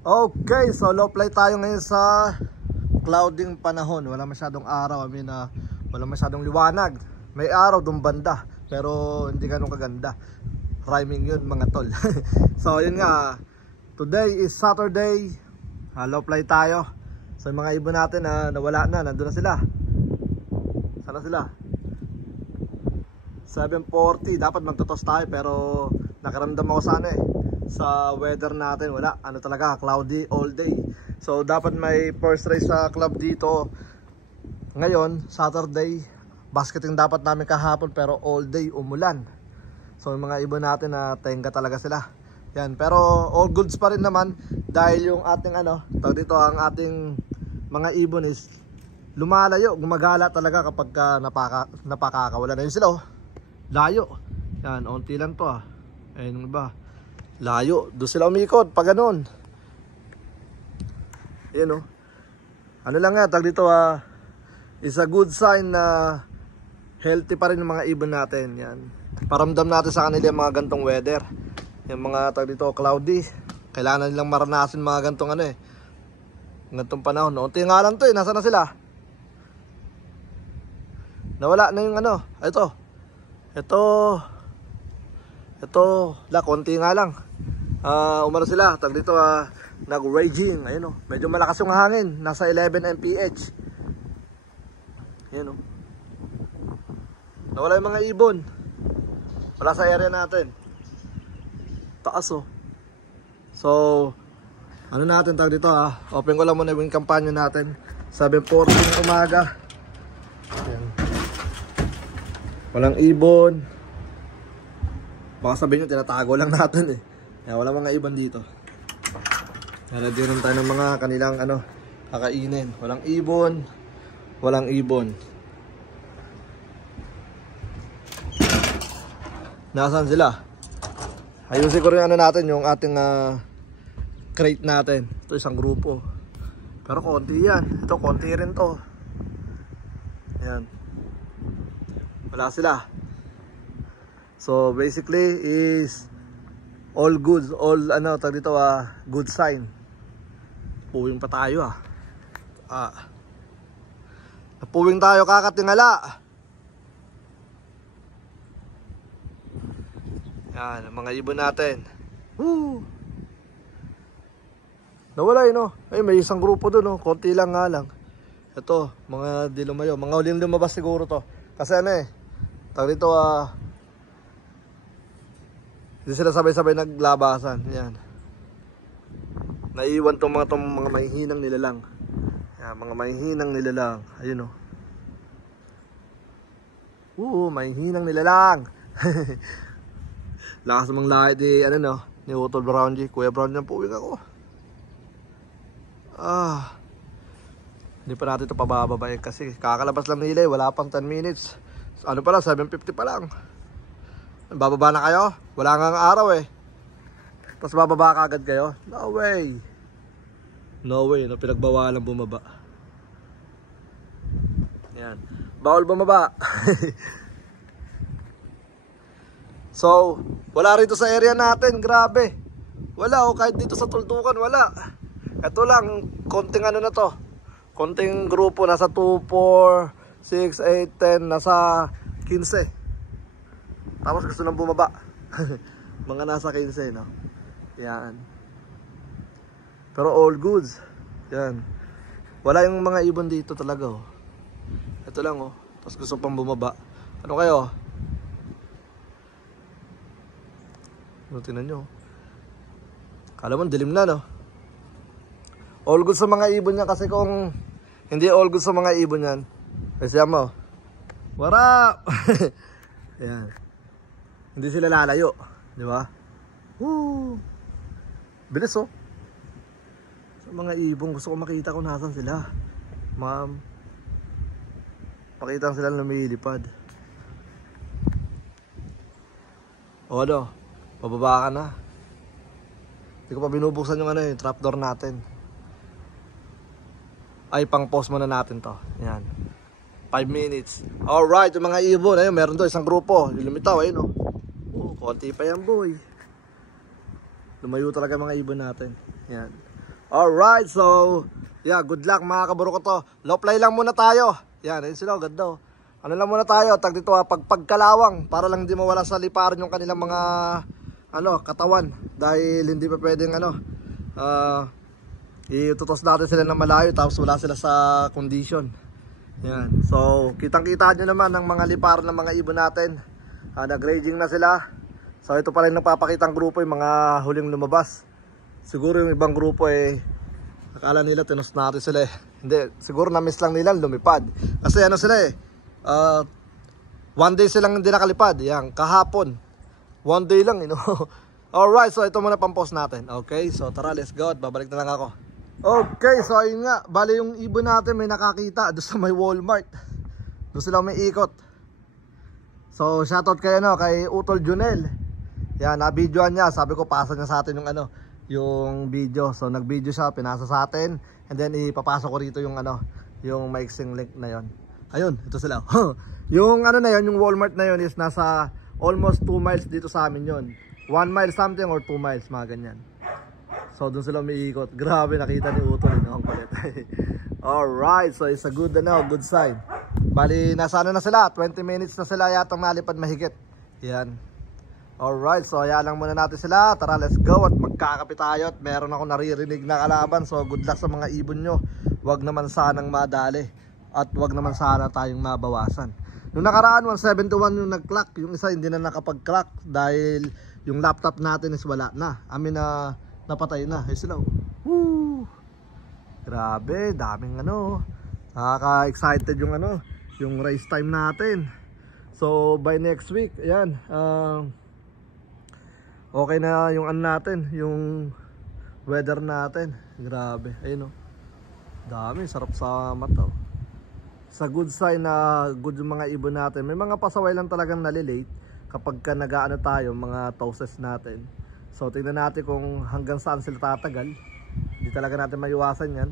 Okay, so low flight tayo ngayon sa clouding panahon. Wala masyadong araw, wala masyadong liwanag. May araw dun banda, pero hindi ganun kaganda. Rhyming yun mga tol. So yun nga, today is Saturday. Low flight tayo. So yung mga ibon natin na nawala na, nandun na sila. Sana sila? 7:40, dapat magtotos tayo pero nakaramdam ako sana sa weather natin, wala, talaga, cloudy all day. So dapat may first race sa club dito ngayon, Saturday. Basketing dapat namin kahapon pero all day umulan. So yung mga ibon natin na tenga talaga sila. Yan, pero all goods pa rin naman dahil yung ating tawag dito, ang ating mga ibon is lumalayo, gumagala talaga kapag napakakawala na yun sila. Layo. Yan, onti lang to Ayun yung iba. Layo. Doon sila umikot. Pag ganun. Ayan Ano lang nga. Tag dito is a good sign na healthy pa rin yung mga ibon natin. Yan. Paramdam natin sa kanila yung mga gantong weather. Yung mga tag dito cloudy. Kailangan nilang maranasin mga gantong gantong panahon. Unti nga lang to Nasaan na sila? Nawala na yung Ito, konti nga lang. Umano sila, tag dito nag-raging. Ayun medyo malakas yung hangin, nasa 11 mph. Ayun nawala yung mga ibon. Wala sa area natin. Taas So, natin tag dito open ko lang muna yung kampanya natin. 7:40 ng umaga. Ayan. Walang ibon. Baka sabihin nyo, tinatago lang natin wala mga ibon dito. Nalagyan tayo ng mga kanilang kakainin. Walang ibon. Walang ibon. Nasaan sila? Ayusin ko rin natin yung ating crate natin. Ito isang grupo. Pero konti yan. Ito konti rin to. Yan. Wala sila. So basically is all good, all tag dito good sign. Puwing pa tayo Napuwing tayo kakatingala. Yan ang mga ibon natin. Woo! Nawala Ay may isang grupo doon konti lang nga lang. Ito mga di lumayo, mga huling lumabas siguro to. Kasi tag dito hindi sila sabay-sabay naglabasan. Yan. Naiwan tong mga mahihinang nilalang. Yan, mga mahihinang nilalang. Ayun mahihinang nilalang. Lakas mong lahat ni Utol Brown G. Kuya Brown G, puwing ako. Hindi pa natin ito pabababay kasi kakalabas lang nila wala pang 10 minutes. Pa lang, 7:50 pa lang. Bababa na kayo? Wala nga ang araw Tapos bababa ka agad kayo? No way. No way, pinagbawalan bumaba. Yan. Bawal bumaba. So, wala rito sa area natin, grabe. Wala kahit dito sa tuldukan, wala. Ito lang, konting na to. Konting grupo, nasa 2, 4, 6, 8, 10, nasa 15. Tapos gusto nang bumaba. Mga nasa 15 Yan. Pero all goods. Yan. Wala yung mga ibon dito talaga Ito lang Tapos gusto pang bumaba. Ano kayo? Tingnan nyo. Kala mo dilim na All goods sa mga ibon yan. Kasi kung hindi all goods sa mga ibon yan, kasi mo, what up? Yan. Hindi sila lalayo, di ba? Woo! Bilis Sa mga ibon, gusto ko makita kung nasan sila. Ma'am. Pakita sila lumilipad. Bababa ka na. Hindi ko pa binubuksan yung yung trapdoor natin. Ay, pang pause muna natin to. Yan. 5 minutes. Alright, yung mga ibon. Ayun, meron doon isang grupo. Lumitaw, ayun Konti pa yan, boy. Lumayo talaga mga ibon natin. Yan. Alright, so yeah, good luck mga kaburo ko to. Low play lang muna tayo. Yan, ayun sila, ganda. Ano lang muna tayo, tag dito pagkalawang para lang hindi mawala sa liparan yung kanilang mga katawan dahil hindi pa pwedeng itutos natin sila ng malayo tapos wala sila sa condition. Yan. So, kitang-kita nyo naman ng mga liparan ng mga ibon natin. Nag-raging na sila. So, ito pala yung nagpapakitang grupo, yung mga huling lumabas. Siguro yung ibang grupo akala nila tinos natin sila Hindi, siguro na-miss lang nila lumipad. Kasi sila one day silang hindi nakalipad. Yan, kahapon. One day lang, Alright, so ito muna pang-post natin. Okay, so tara, let's go. Babalik na lang ako. Okay, so ayun nga. Bali yung ibon natin may nakakita doon sa may Walmart. Doon sila may ikot. So, shoutout kay kay Utol Junel. Yan, na-videoan niya. Sabi ko, pasa niya sa atin yung video. So, nag-video siya, pinasa sa atin. And then, ipapasok ko rito yung yung maiksing link na yon. Ayun, ito sila. Yung na yon, yung Walmart na yon is nasa almost 2 miles dito sa amin yon. 1 mile something or 2 miles, mga ganyan. So, doon sila umiikot. Grabe, nakita ni Utol. Ang kulit. Alright, so it's a good good sign. Bali, nasa na sila? 20 minutes na sila yatang nalipad mahigit. Yan. Alright, so hayaan lang muna natin sila. Tara, let's go at magkakape tayo. At meron ako naririnig na kalaban. So, good luck sa mga ibon nyo. Huwag naman sanang madali. At huwag naman sana tayong mabawasan. Nung nakaraan, 171 yung nag-clock. Yung isa hindi na nakapag-clock dahil yung laptop natin is wala na. Amin na napatay na. Ay sila. Woo! Grabe, daming nakaka-excited yung yung race time natin. So by next week, ayan, okay na yung natin, yung weather natin. Grabe, ayun dami, sarap sa mata. Sa good sign na good yung mga ibon natin. May mga pasaway lang talagang nalilate kapag ka nag-aano tayo, mga tosses natin. So tingnan natin kung hanggang saan sila tatagal. Hindi talaga natin maiwasan yan.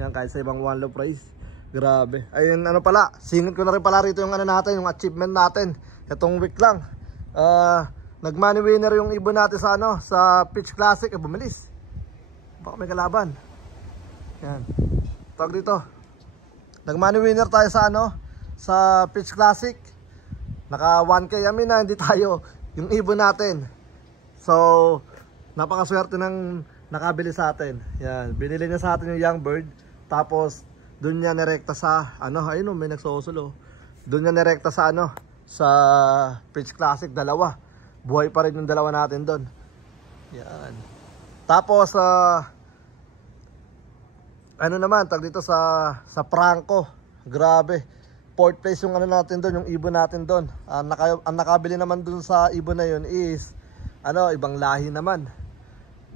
Yan, kahit sa ibang one low price. Grabe. Ayun, pala, singit ko na rin pala rito yung natin, yung achievement natin. Itong week lang. Nag-money winner yung ibon natin sa sa Pitch Classic. Bumilis. Baka may kalaban. Yan. Tawag dito. Nag-money winner tayo sa sa Pitch Classic. Naka 1K. Amin na, hindi tayo. Yung ibon natin. So, napakaswerte ng nakabili sa atin. Yan. Binili niya sa atin yung young bird. Tapos, doon niya nirekta sa ayun may nagsusulo. Doon niya nirekta sa sa Pitch Classic, dalawa. Buhay pa rin yung dalawa natin doon. Yan. Tapos naman tag dito sa Franco. Grabe. 4th place yung natin doon, yung ibon natin doon. Ang nakabili naman doon sa ibon na yun is ibang lahi naman.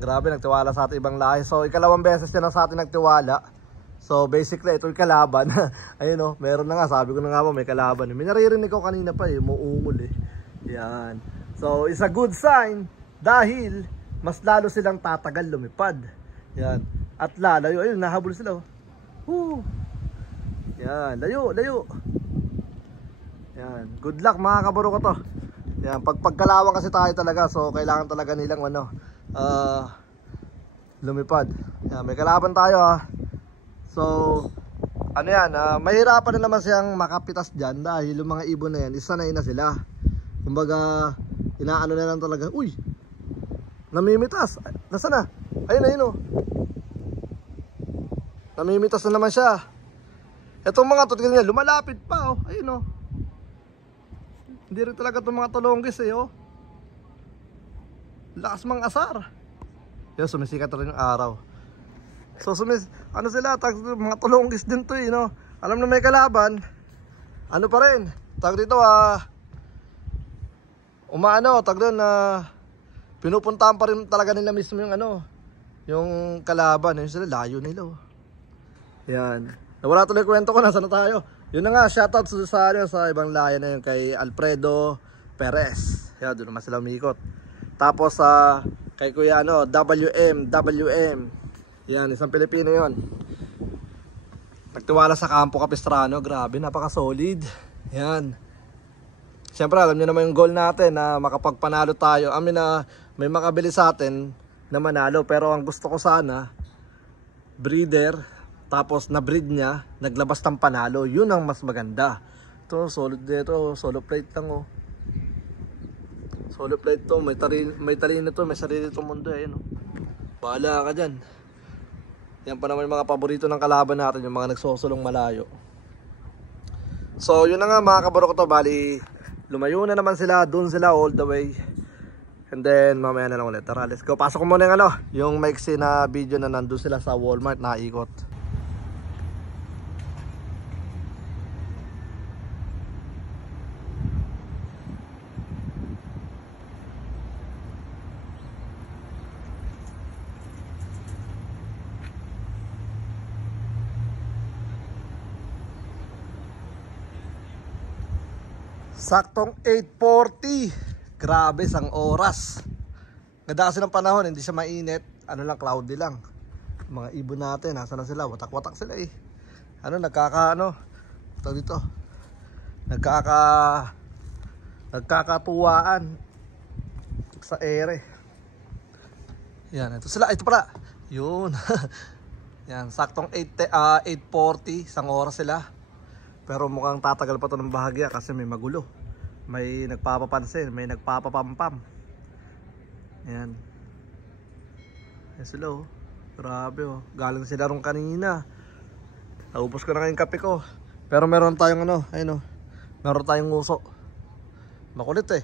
Grabe, nagtiwala sa atin ibang lahi. So, ikalawang beses yan sa atin nagtiwala. So basically ito yung kalaban. Ayun meron na nga, sabi ko na nga may kalaban. May naririnig ko kanina pa muungol Yan. So it's a good sign dahil mas lalo silang tatagal lumipad. Yan. At lalayo, ayun nahabol sila. Woo. Yan, layo. Yan. Good luck mga kaburo ko to. Yan, pagkalawang kasi tayo talaga, so kailangan talaga nilang lumipad. Yan, may kalaban tayo So, mahirapan na naman siyang makapitas dyan dahil yung mga ibon na yan, isanay na sila. Kumbaga, inaano na lang talaga. Uy! Namimitas! Nasaan na? Ayun. Namimitas na naman siya. Itong mga tutigil niya, lumalapit pa Ayun Hindi rin talaga itong mga tulonggis Lakas mang asar. Yan, sumisikat rin yung araw. So sila, mga tulonggis din to Alam na may kalaban. Pa rin. Tag dito pinupuntahan pa rin talaga nila mismo yung kalaban. Yung sila, layo nila Yan. Nawala tuloy kwento ko, nasa na tayo. Yun na nga, shoutout sa ibang layan na yun kay Alfredo Perez. Yan, doon naman sila umikot. Tapos kay Kuya WM. Yan, isang Pilipino yon. Nagtiwala sa Campo Capistrano. Grabe, napaka-solid. Yan. Siyempre, alam niyo naman yung goal natin na makapagpanalo tayo. May makabili sa atin na manalo. Pero ang gusto ko sana, breeder, tapos na-breed niya, naglabas ng panalo, yun ang mas maganda. Ito, solid dito, solo plate lang oh. Solo plate to, may talino to, may sarili itong mundo eh, no? Bahala ka dyan. Yan pa naman yung mga paborito ng kalaban natin, yung mga nagsosolong malayo. So yun na nga mga kabaro ko to, bali lumayo na naman sila, dun sila all the way. And then mamaya na lang ulit. Tara, let's go. Pasok ko muna yung yung maiksi na video na nandun sila sa Walmart na ikot. Saktong 8:40. Grabe, isang oras. Ganda kasi ng panahon, hindi siya mainit. Ano lang, cloudy lang. Mga ibon natin, nasa na sila? Watak-watak sila eh. Ito dito. Nagkakatuwaan sa ere. Yan, ito sila. Ito pala. Yun. Yan, saktong 8:40. Isang oras sila. Pero mukhang tatagal pa to ng bahagya kasi may magulo. May nagpapapansin, may nagpapapampam. Ayan. Ayan sila oh. Grabe oh. Galing sila ron kanina. Naubos ko na ngayong kape ko. Pero meron tayong ayun oh. Meron tayong nguso. Makulit eh.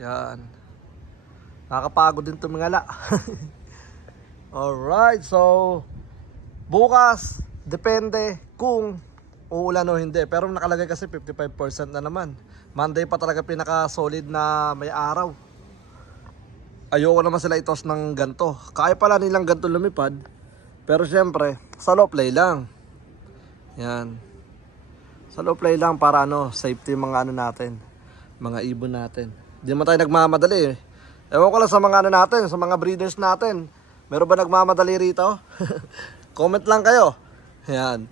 Yan. Nakakapagod din tumingala. Alright, so bukas, depende kung uulan o hindi. Pero nakalagay kasi 55% na naman. Monday pa talaga pinaka-solid na may araw. Ayoko naman sila itos ng ganto. Kaya pala nilang ganto lumipad. Pero syempre, sa low play lang. Yan. Sa low play lang para safety yung mga natin. Mga ibon natin. Hindi naman tayo nagmamadali eh. Ewan ko lang sa mga natin, sa mga breeders natin. Meron ba nagmamadali rito? Comment lang kayo. Yan.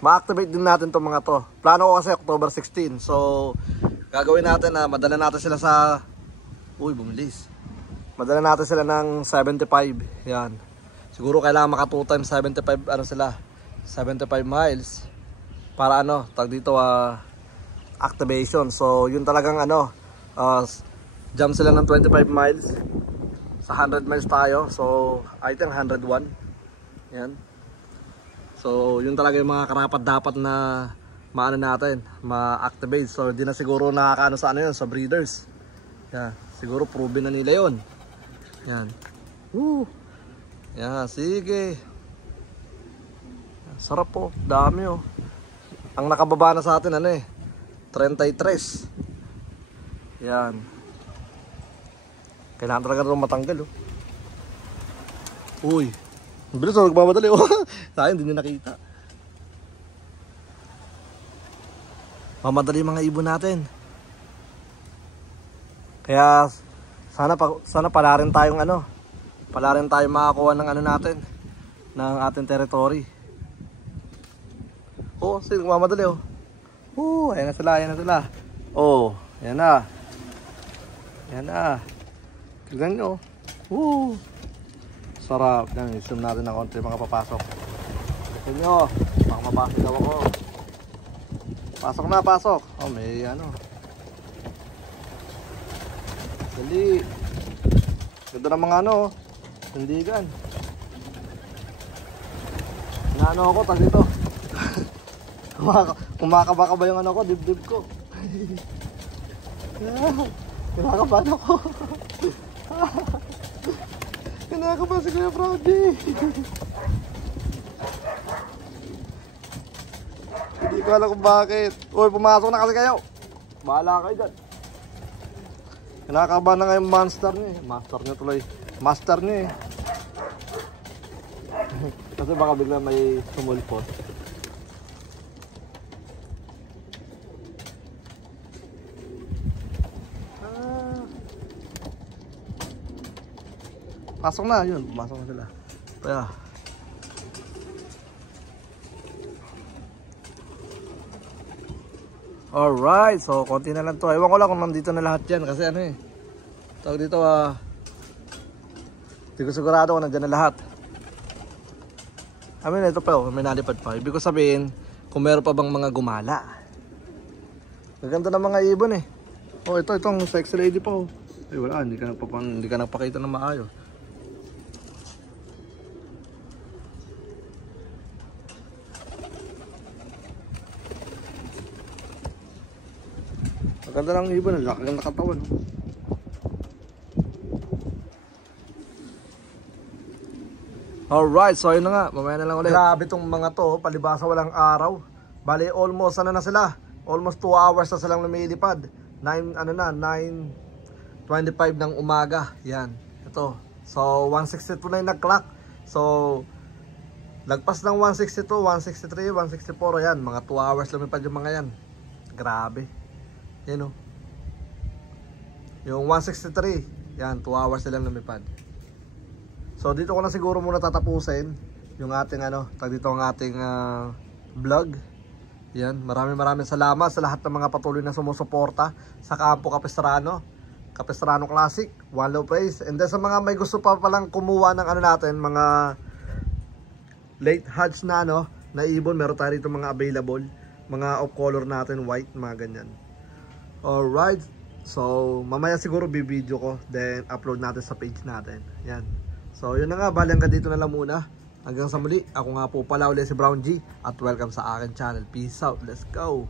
Ma-activate din natin itong mga to. Plano ko kasi October 16. So, gagawin natin na madala natin sila sa... Uy, bumilis. Madala natin sila ng 75. Yan. Siguro kailangan maka 2 times 75, 75 miles. Para tag dito, activation. So, yun talagang jump sila ng 25 miles. Sa 100 miles tayo. So, I think 101. Yan. So, yun talaga yung mga karapat dapat na natin, ma-activate. So, di na siguro nakakaano sa yun, sa breeders. Yan, siguro proven na nila yun. Yan. Woo! Yan, sige. Sarap po, dami oh. Ang nakababa na sa atin, 33. Yan. Kailangan talaga rin matanggal oh. Uy! Bilis ako nagmamadali oh. Sa akin hindi na nakita. Mamadali mga ibon natin. Kaya sana pala rin tayong pala rin tayong makakuha ng natin, ng ating territory. Oh, sige nagmamadali oh. Ayan na sila, ayan na sila. Oh, ayan na. Ayan na. Tignan nyo. Sarap. Yan, i-zoom natin ng konti mga papasok. Tignan nyo. Baka mapasok daw ako. Pasok na, pasok. Oh, may Dali. Ganda ng mga tindigan. Ako, tag dito. Kumakaba ba yung ko, dibdib ko. Kinakabahan ako. Kinakabahan si Kuya Froggy. Hindi ko alam kung bakit. Uy, pumasok na kasi kayo. Bahala kayo dyan. Kinakabahan na nga yung monster niya. Master niya tuloy. Master niya eh. Kasi baka bigla may sumulpot. Pasok na, yun. Pumasok na sila. Kaya. Alright, so konti na lang to. Ewan ko lang kung nandito na lahat yan. Kasi tawag dito Hindi ko sigurado kung nandiyan na lahat. I mean, ito pa oh, may nalipad pa. Ibig ko sabihin, kung meron pa bang mga gumala. Maganda ng mga ibon eh. Oh, itong sexy lady pa oh. Ay wala, hindi ka nagpakita ng maayos. Maganda ng ibon, ang laki ng nakatawan. Alright, so yun na nga, mamaya na lang ulit. Grabe tong mga to, palibasa walang araw. Bali, almost ano na sila, almost 2 hours na silang lumilipad. 9:25 ng umaga. Yan, ito. So, 162 na yung nag-clock. So, lagpas ng 162, 163, 164. Yan, mga 2 hours lumipad yung mga yan. Grabe. Yan o. Yung 163, yan, 2 hours silang lumipad. So dito ko na siguro muna tatapusin yung ating dito ang ating vlog. Yan, maraming salamat sa lahat ng mga patuloy na sumusuporta sa Campo Capistrano Classic, One Low Praise. And then sa mga may gusto pa palang kumuha ng natin, mga late hatch na na ibon, meron tayo dito mga available, mga off color natin, white, mga ganyan. Alright, so mamaya siguro bibideo ko, then upload natin sa page natin. Yan. So yun na nga, bali hanggang dito na lang muna. Hanggang sa muli, ako nga po pala ulit si Brown G at welcome sa akin channel. Peace out, let's go!